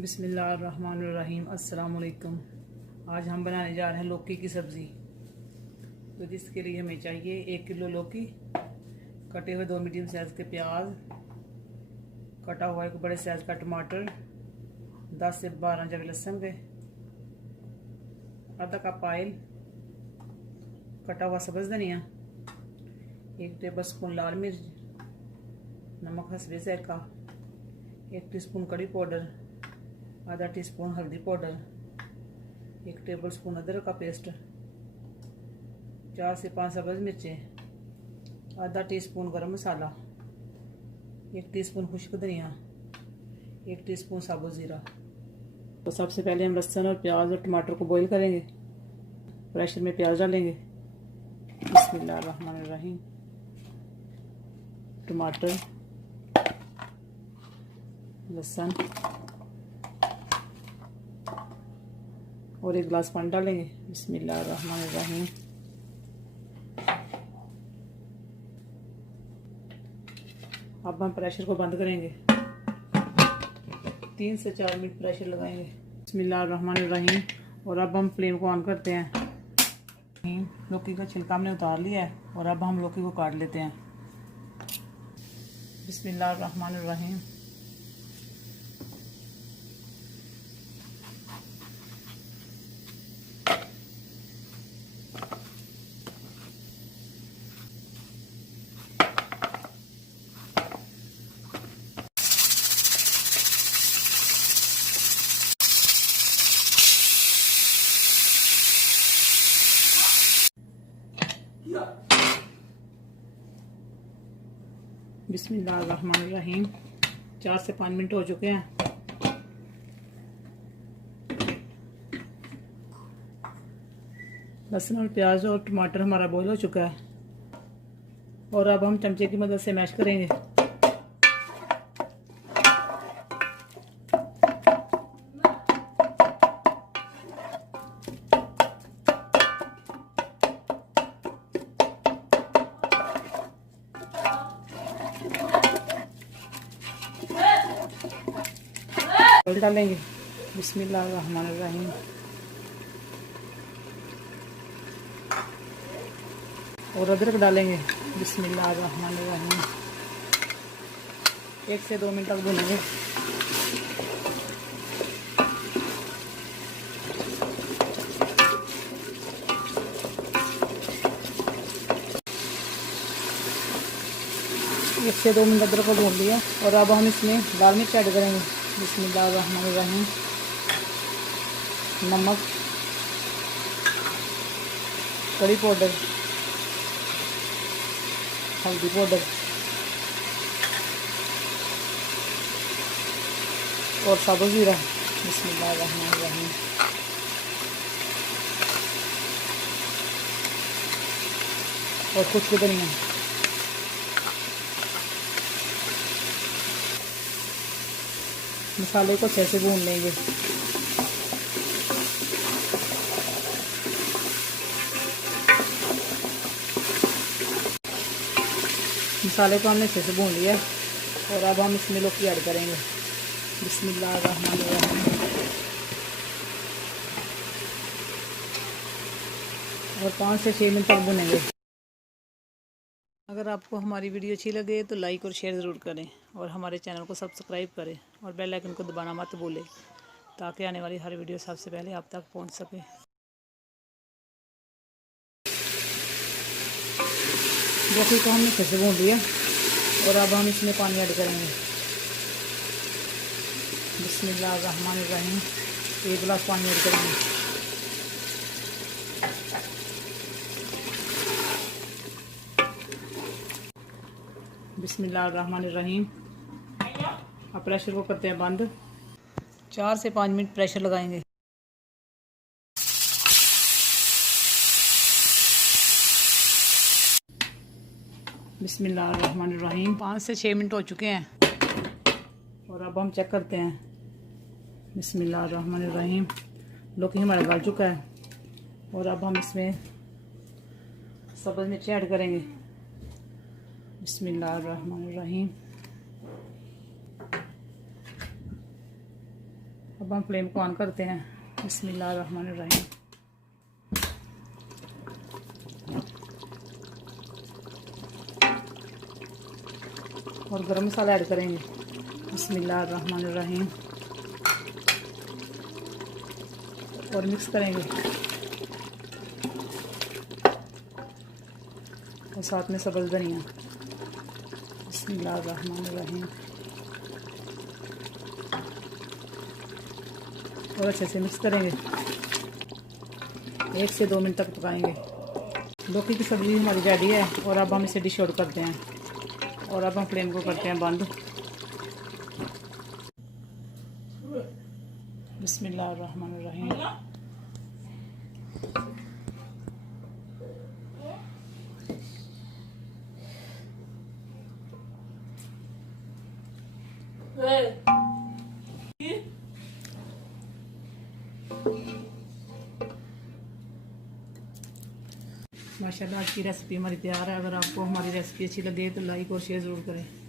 बिस्मिल्लाहिर्रहमानिर्रहीम। अस्सलाम वालेकुम। आज हम बनाने जा रहे हैं लौकी की सब्ज़ी। तो जिसके लिए हमें चाहिए 1 किलो लौकी, कटे हुए 2 मीडियम साइज़ के प्याज, कटा हुआ 1 बड़े साइज़ का टमाटर, 10 से 12 जवे लहसुन के, आधा कप ऑयल, कटा हुआ सब्ज़ धनिया, 1 टेबल स्पून लाल मिर्च, नमक हस्बे ज़ायक़ा, 1 टीस्पून कड़ी पाउडर, आधा टीस्पून हल्दी पाउडर, 1 टेबल स्पून अदरक का पेस्ट, 4 से 5 सब्ज़ मिर्चें, आधा टीस्पून गरम मसाला, 1 टीस्पून खुश्क धनिया, 1 टीस्पून साबुत ज़ीरा। तो सबसे पहले हम लहसुन और प्याज और टमाटर को बॉईल करेंगे। प्रेशर में प्याज डालेंगे। बिस्मिल्लाहिर्रहमानिर्रहीम। टमाटर, लहसुन और 1 गिलास पानी डालेंगे। बिस्मिल्लाहिर्रहमानिर्रहीम। अब हम प्रेशर को बंद करेंगे। 3 से 4 मिनट प्रेशर लगाएंगे। बिस्मिल्लाहिर्रहमानिर्रहीम। और अब हम फ्लेम को ऑन करते हैं। लौकी का छिलका हमने उतार लिया है और अब हम लौकी को काट लेते हैं। बिस्मिल्लाहिर्रहमानिर्रहीम। बिस्मिल्लाहिर्रहमानिर्रहीम। 4 से 5 मिनट हो चुके हैं। लहसुन और प्याज और टमाटर हमारा बॉईल हो चुका है और अब हम चमचे की मदद से मैश करेंगे। डालेंगे। बिस्मिल्लाहिर्रहमानिर्रहीम। और अदरक डालेंगे। बिस्मिल्लाहिर्रहमानिर्रहीम। 1 से 2 मिनट तक भूनेंगे। एक से 2 मिनट अदरक को भून लिया और अब हम इसमें लाल मिर्च ऐड करेंगे। बिस्मिल्लाहिर्रहमानिर्रहीम। नमक, कड़ी पाउडर, हल्दी पाउडर और साबुत ज़ीरा। बिस्मिल्लाहिर्रहमानिर्रहीम। और खुश्क धनिया। मसाले को अच्छे से भून लेंगे। मसाले को हमने अच्छे से भून लिया और अब हम इसमें लौकी ऐड करेंगे। बिस्मिल्लाहिर्रहमानिर्रहीम। और 5 से 6 मिनट तक भुनेंगे। अगर आपको हमारी वीडियो अच्छी लगे तो लाइक और शेयर ज़रूर करें और हमारे चैनल को सब्सक्राइब करें और बेल आइकन को दबाना मत भूलें ताकि आने वाली हर वीडियो सबसे पहले आप तक पहुंच सके। लौकी को हमने अच्छे से भून लिया और अब हम इसमें पानी ऐड करेंगे। बिस्मिल्लाहिर्रहमानिर्रहीम। 1 गिलास पानी ऐड करेंगे। बिस्मिल्लाहिर्रहमानिर्रहीम। अब प्रेशर को करते हैं बंद। 4 से 5 मिनट प्रेशर लगाएंगे। बिस्मिल्लाहिर्रहमानिर्रहीम। 5 से 6 मिनट हो चुके हैं और अब हम चेक करते हैं। बिस्मिल्लाहिर्रहमानिर्रहीम। लौकी हमारा गल चुका है और अब हम इसमें सब्ज़ मिर्ची ऐड करेंगे। बिस्मिल्लाहिर्रहमानिर्रहीम। अब हम फ्लेम को ऑन करते हैं। बिस्मिल्लाहिर्रहमानिर्रहीम। और गरम मसाला ऐड करेंगे। बिस्मिल्लाहिर्रहमानिर्रहीम। और मिक्स करेंगे और साथ में सब्ज़ धनिया। बिस्मिल्लाहिर्रहमानिर्रहीम। और अच्छे से मिक्स करेंगे। 1 से 2 मिनट तक पकाएंगे। लौकी की सब्ज़ी हमारी रेडी है और अब हम इसे डिश आउट करते हैं और अब हम फ्लेम को करते हैं बंद। बिस्मिल्लाहिर्रहमानिर्रहीम। माशाल्लाह आज की रेसिपी हमारी तैयार है। अगर आपको हमारी रेसिपी अच्छी लगे तो लाइक और शेयर ज़रूर करें।